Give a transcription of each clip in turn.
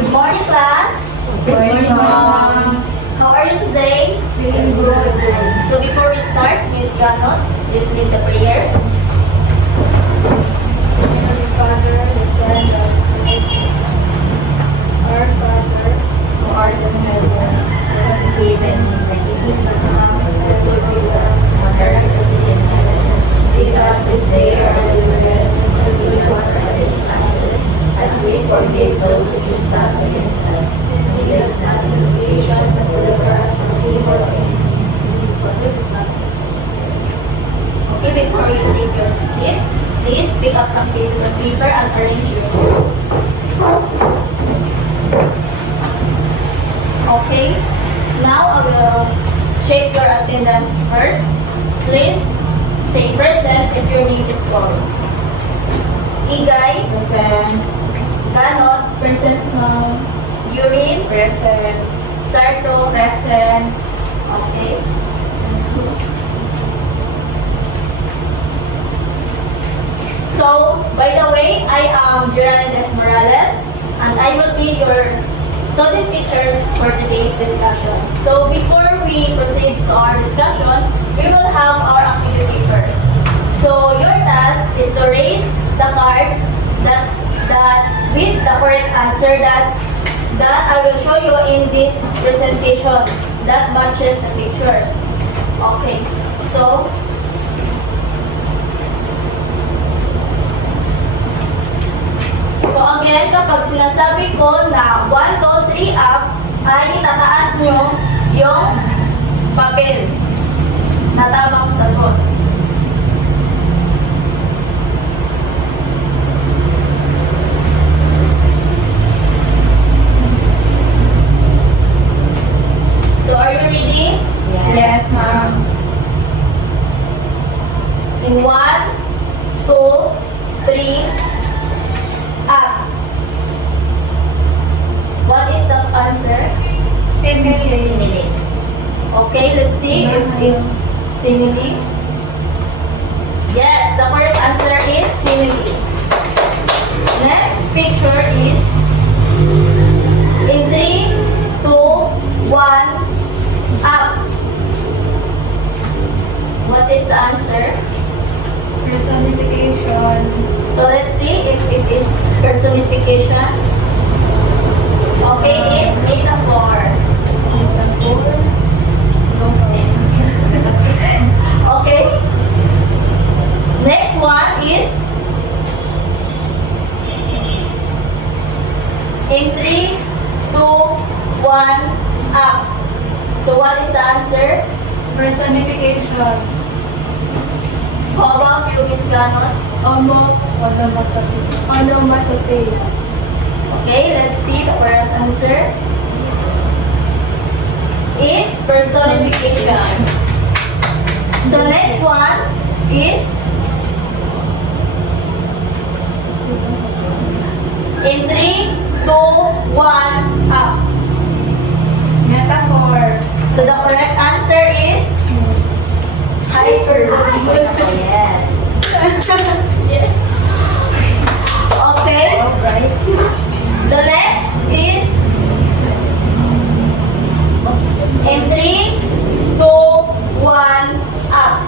Good morning, class. Good morning, ma'am. How are you today? Feeling good. So before we start, Miss Ganon, please lead the prayer. Heavenly Father, the Son, and the Spirit. Our Father, who art in heaven, hallowed be thy name. Thy kingdom come, thy will be done, on earth as it is in heaven. Give us this day our daily bread, and forgive us our trespasses, as we forgive those who trespass against us. Lead us not into temptation, but deliver us from evil. Amen. Okay, before you take your seat, please pick up some pieces of paper and arrange your chairs. Okay, now I will check your attendance first. Please say present if your name is called. Igay, Present. Ganot, Present, ma'am. Urine, Present. Sarto, Present. okay. So, by the way, I am Jeralyn and I will be your student teacher for today's discussion. So, before we proceed to our discussion, we will have our activity first. So, your task is to raise the card that with the correct answer that I will show you in this presentation that matches the pictures. Okay, so again, kapag sinasabi ko na 1, 2, 3 up, ay tataas nyo yung papel na tamang sagot. So, are you ready? Yes, ma'am. In 1, 2, 3, up. What is the answer? Simile. Okay, let's see if it's simile. Yes, the correct answer is simile. Next picture is in 3, 2, 1, up. What is the answer? Personification. So let's see if it is personification. Okay, it's metaphor. Okay. Next one is in 3, 2, 1, up. So what is the answer? Personification. How about you, Miss Ganon? Onomatopoeia. Okay, let's see the correct answer. It's personification. So next one is in 3, 2, 1, up. Metaphor. So the correct answer is hyperbole. Yes. Yes. Okay. Alright. The next is in 3, 2, 1, up.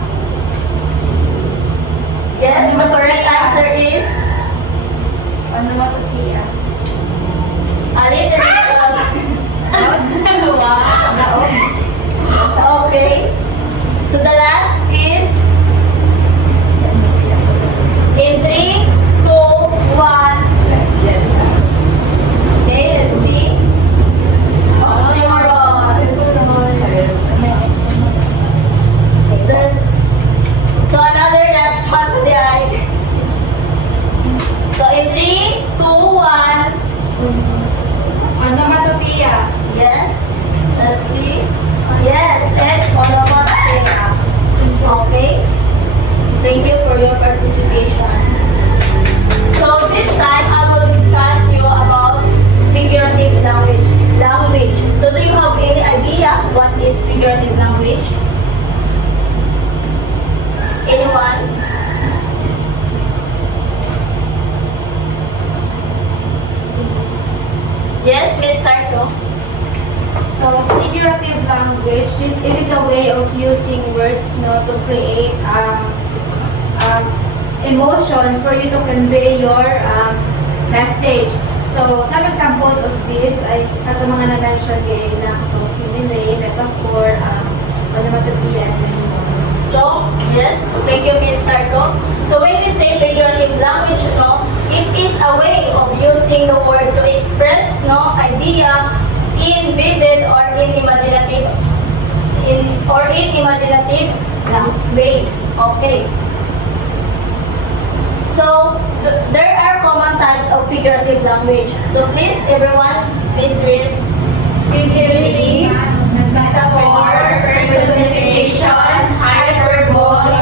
Yes, the correct answer is Onomatopoeia. alliteration. Wow. Daog. Okay. So the last is in 3, 2, 1. Okay, let's see. Oxymoron. So another last one to the eye. So in 3, 2, 1. Onomatopoeia. Yes. Let's see. Yes, it's onomatopoeia. Okay. Thank you for your participation. So this time I will discuss you about figurative language. So do you have any idea what is figurative language? Anyone? Yes, Miss Sarko. So, figurative language, it is a way of using words to create emotions for you to convey your message. So, some examples of this ay kato mga na-mention kayo na simile, metaphor, onomatopoeia, and many more. So, yes, thank you, Miss Sarko. So, when we say figurative language, it is a way of using the word to express idea in vivid or in imaginative ways. Okay. So, there are common types of figurative language. So, please, everyone, please read. Simile, Metaphor, personification, hyperbole,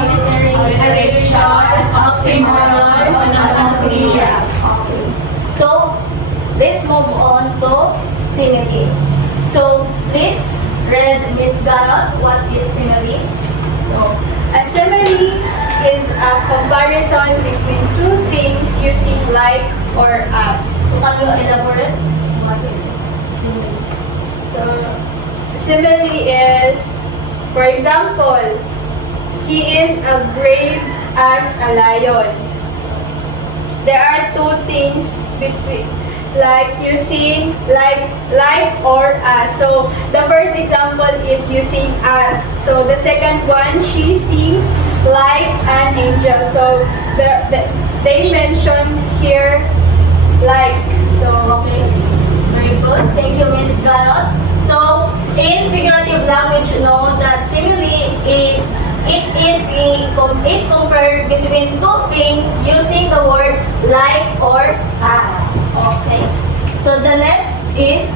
alliteration, oxymoron, onomatopoeia. Okay. So, let's move on to simile. So, please read Miss Garot, what is simile? So, a simile is a comparison between two things using like or as. So, can you elaborate? What is simile? So, simile is, for example, he is as brave as a lion. There are two things between, like using like or as. So, the first example is using as. So, the second one, she sings like an angel. So, they mention here like. So, Okay, very good. Thank you, Miss Garot. So, in figurative language, the simile is it compares between two things using the word like or as. Okay. So the next is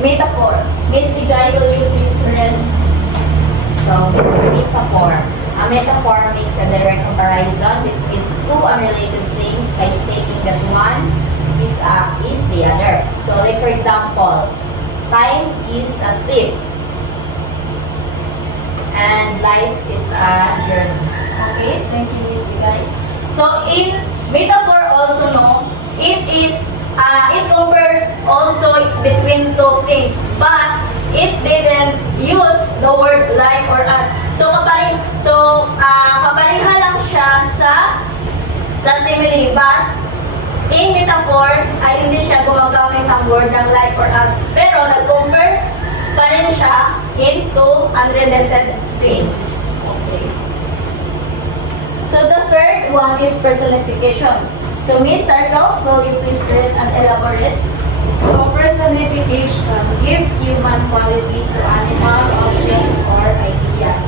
metaphor. Miss Tigay, will you please read? So, metaphor. A metaphor makes a direct comparison between two unrelated things by stating that one is the other. So, like for example, time is a trip and life is a journey. Okay, thank you, Miss Tigay. So in metaphor also, it compares also between two things, but it didn't use the word like or as. So kapariha lang siya sa simile, but in metaphor ay hindi siya gumagamit ng word ng like or as, pero nag-compare pa rin siya into unrelated things. Okay. So the third one is personification. So Miss Sarko, will you please read and elaborate? So, personification gives human qualities to animal, objects, or ideas.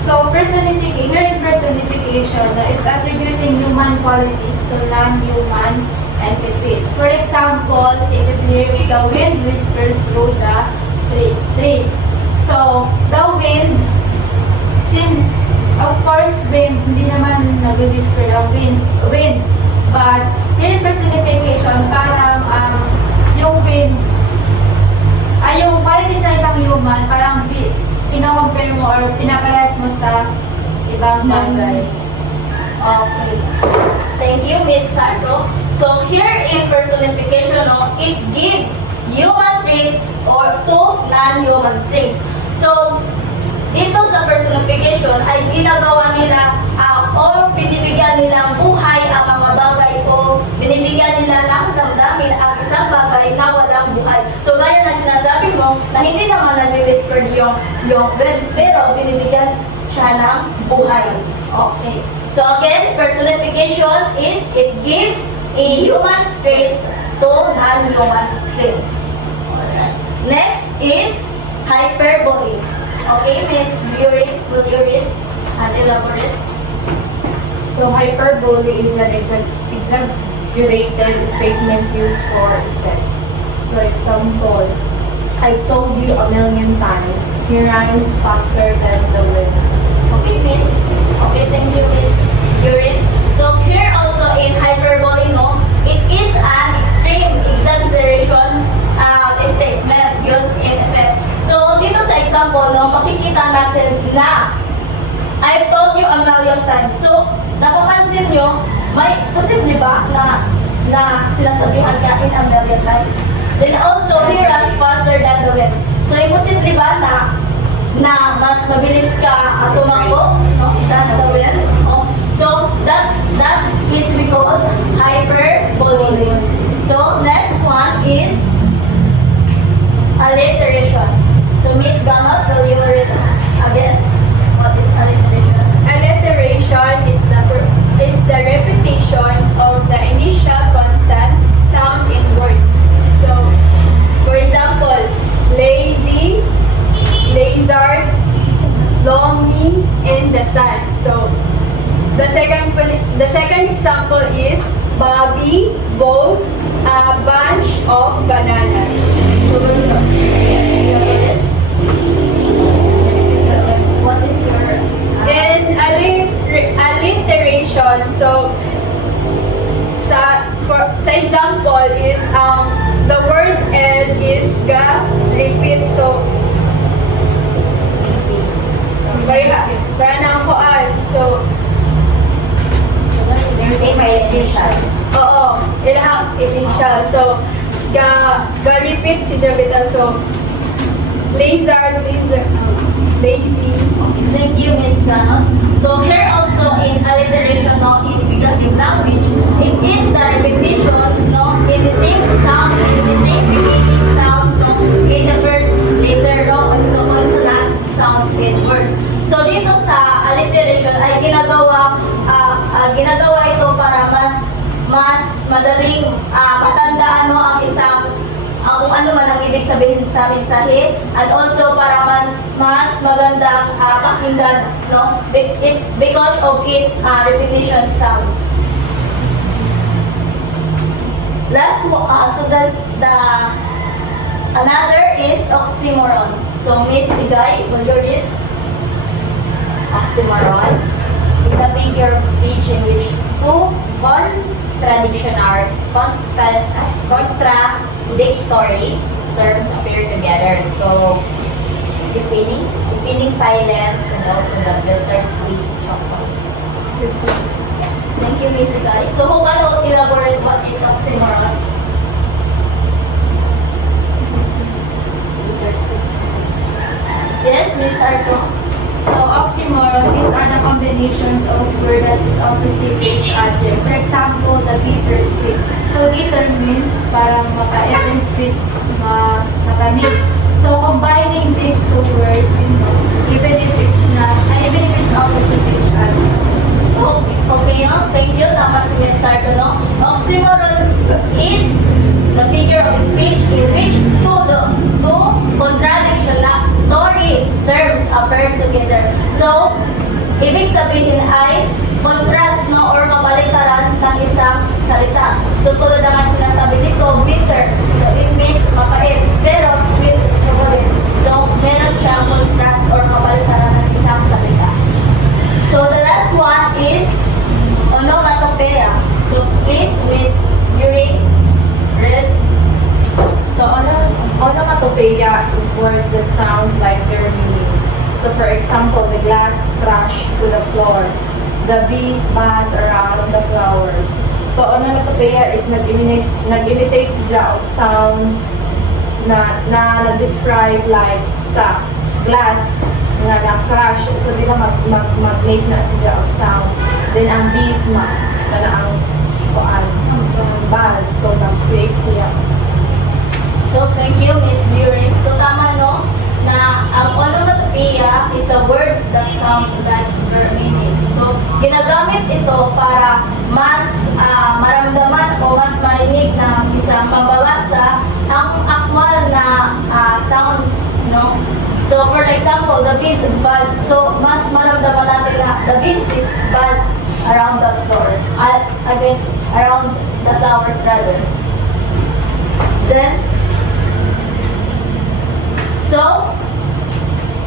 So, personification, it's attributing human qualities to non-human entities. For example, stated here is the wind whispered through the trees. So, the wind, since, of course, wind, hindi naman nag-whisper ang wind. But, here in personification, parang yung wind, yung qualities na isang human, parang kinocompare mo or pinaparas mo sa ibang bagay. Okay. Thank you, Miss Sarko. So here in personification, it gives human traits or to non-human things. So, ito sa personification ay ginagawa nila or binibigyan nilang buhay ang mga bagay o binibigyan nila ng damdamin ang isang bagay na walang buhay. So, gaya na sinasabi mo na hindi naman nag-whisper yung wind, pero binibigyan siya ng buhay. Okay. So, again, personification is it gives a human traits to non-human things. Alright. Next is hyperbole. Okay, Miss Bury, will you read and elaborate? So hyperbole is an exaggerated statement used for effect. For example, I told you a million times, he ran faster than the wind. Okay, Miss. Okay, thank you, Miss Bury. So here also in hyperbole, it is an extreme exaggeration statement used in effect. So dito sa example, makikita natin na I've told you a million times. So, napapansin nyo, may posible ba na sinasabihan ka in a million times? Then also, mabilis ka tumakbo, no? Than the wind. Oh. So that is we call hyperbole. So next one is alliteration. So Miss Ganot, will you read again? What is alliteration? Alliteration is the repetition of the initial constant sound in words. So, for example, lazy, lizard, lonely, and the sun. So, the second example is Bobby bought a bunch of bananas. So what is your And alliteration, so sa example is the word L is ga repeat, so para na ako so Same repetition. oo ilahang initial, so ga repeat si Jabita, so lazy. Thank you, Miss Ganot. So here also in alliteration, no, in figurative language, it is the repetition, no, in the same sound, in the same beginning sounds, no, in the first letter, no, in the consonant sounds in words. So dito sa alliteration ay ginagawa ito para mas madaling matandaan mo ang isang kung ano man ang ibig sabihin sa mensahe, and also para mas magandang pakinggan, no? It's because of its repetition sounds. Last so the another is oxymoron. So Miss Igay, will you read? Oxymoron is a figure of speech in which two contradictory terms appear together. So, the feeling silence and also the bittersweet chocolate. Thank you, Miss Igay. So who can elaborate what is oxymoron? Yes, Miss Arto. So, oxymoron, these are the combinations of words that is opposite each other. For example, the bittersweet. So, bitter means parang mapait and sweet, matamis. So, combining these two words, even if it's opposite each other. So, okay, no? Thank you. Tama si Miss Arto, no? Oxymoron is the figure of speech in which two contradictory terms appear together. So, ibig sabihin ay contrast, no, or kabaliktaran ng isang salita. So, tulad na nga sinasabi dito, bitter. So, it means mapait. Pero, sweet chocolate. So, meron siyang contrast or kabaliktaran ng isang salita. So, the last one is onomatopoeia. So, please, Miss Yuri, read. So onomatopoeia is words that sounds like their meaning. So for example, the glass crashed to the floor. The bees buzz around the flowers. So onomatopoeia is nag-imitate siya of sounds na nag-describe like sa glass nga na-crash. So dila mag-make na siya of sounds. Then ang bees na ang buzz. So nag-create siya. So, thank you, Miss Yuri. So, tama, no? Na ang onomatopoeia is the words that sounds like their meaning. So, ginagamit ito para mas maramdaman o mas marinig ng isang mambabasa ang aktwal na sounds, no? So, for example, the bees buzz. So, mas maramdaman natin na the bees is buzz around the floor. Around the flowers rather. Then, so,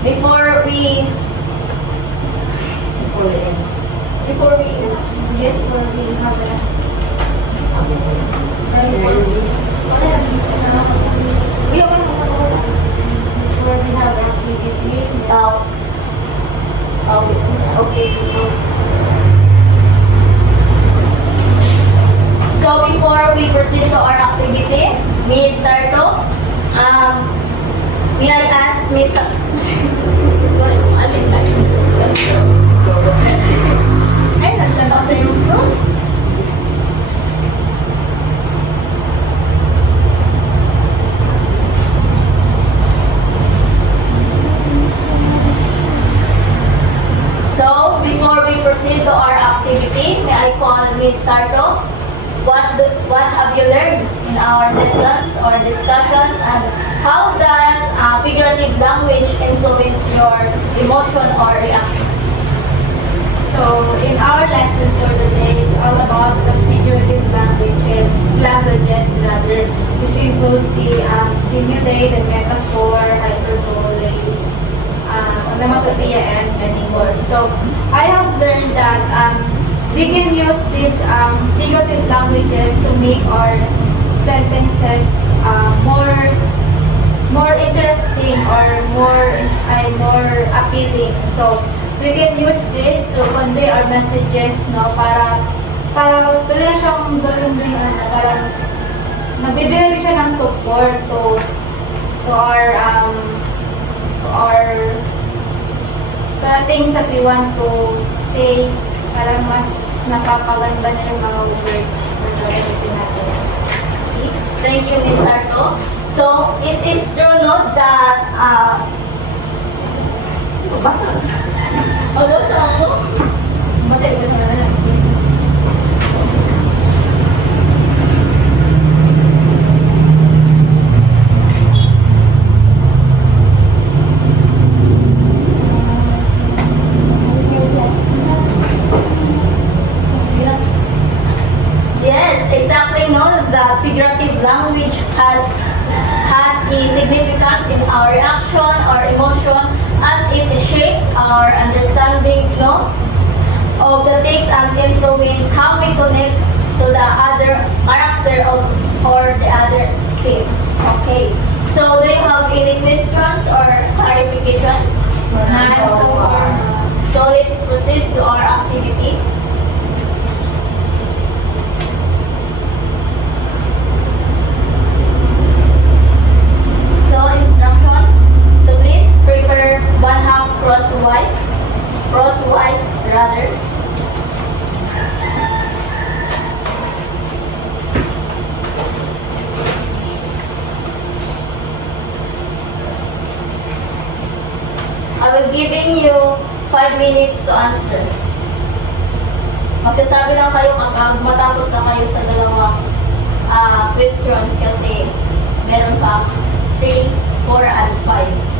before we have a activity. Okay. So before we proceed to our activity, Miss Sarto, may I ask Miss So, ay, nagtanong sa yung fruits. So, before we proceed to our activity, may I call Ms. Sarto? What have you learned in our lessons or discussions, and how does figurative language influence your emotion or reactions? So, in our lesson for today, it's all about the figurative languages rather, which includes the simile, the metaphor, hyperbole, onomatopoeia, and many more. So, I have learned that we can use these figurative languages to make our sentences more interesting or more appealing. So, we can use this to convey our messages, no, para pwede na siyang gawin din, parang nagbibigay siya ng support to the things that we want to say, parang mas napapaganda na yung mga words na gagamitin natin. Okay. Thank you, Ms. Sarto. So, it is true, no, that basa mo? Kasi ito na lang. Yes, exactly, no, that figurative language has a significant in our reaction or emotion as it shapes our understanding, no, of the things and influence how we connect to the other character of or the other thing. Okay. So do you have any questions or clarifications? None so far. So let's proceed to our activity. So instructions. So please prepare 1/2 crosswise rather. I will giving you 5 minutes to answer. Magsasabi lang kayo kapag matapos na kayo sa dalawang questions kasi meron pa 3, 4, and 5.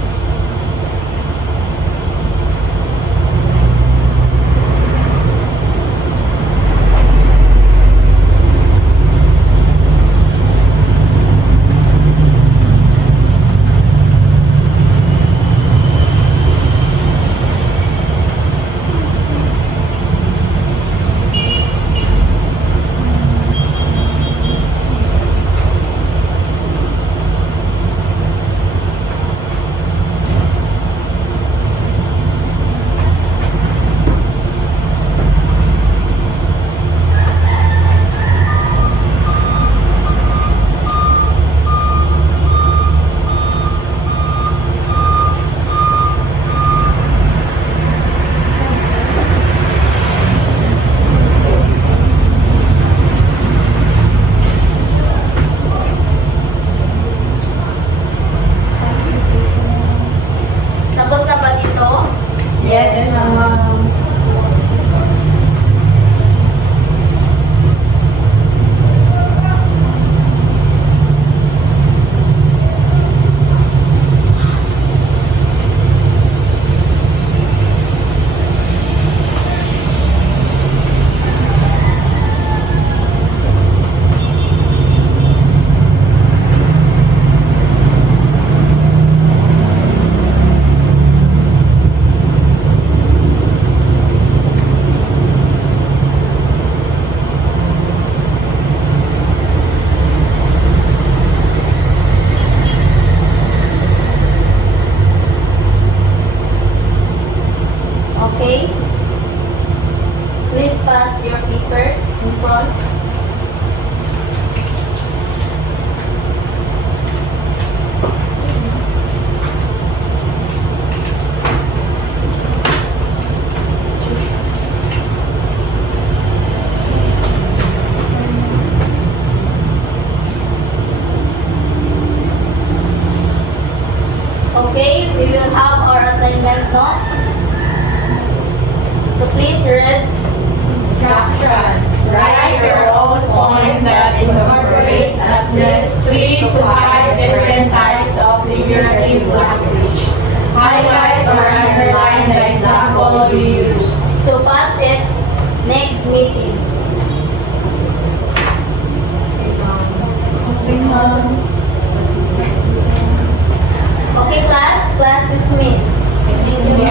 Please read. Instructions. Write your own poem that incorporates at least 3 to 5 different types of figurative language. Highlight or underline the example you use. So pass it next meeting. Okay, class dismissed. Thank you.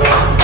Um,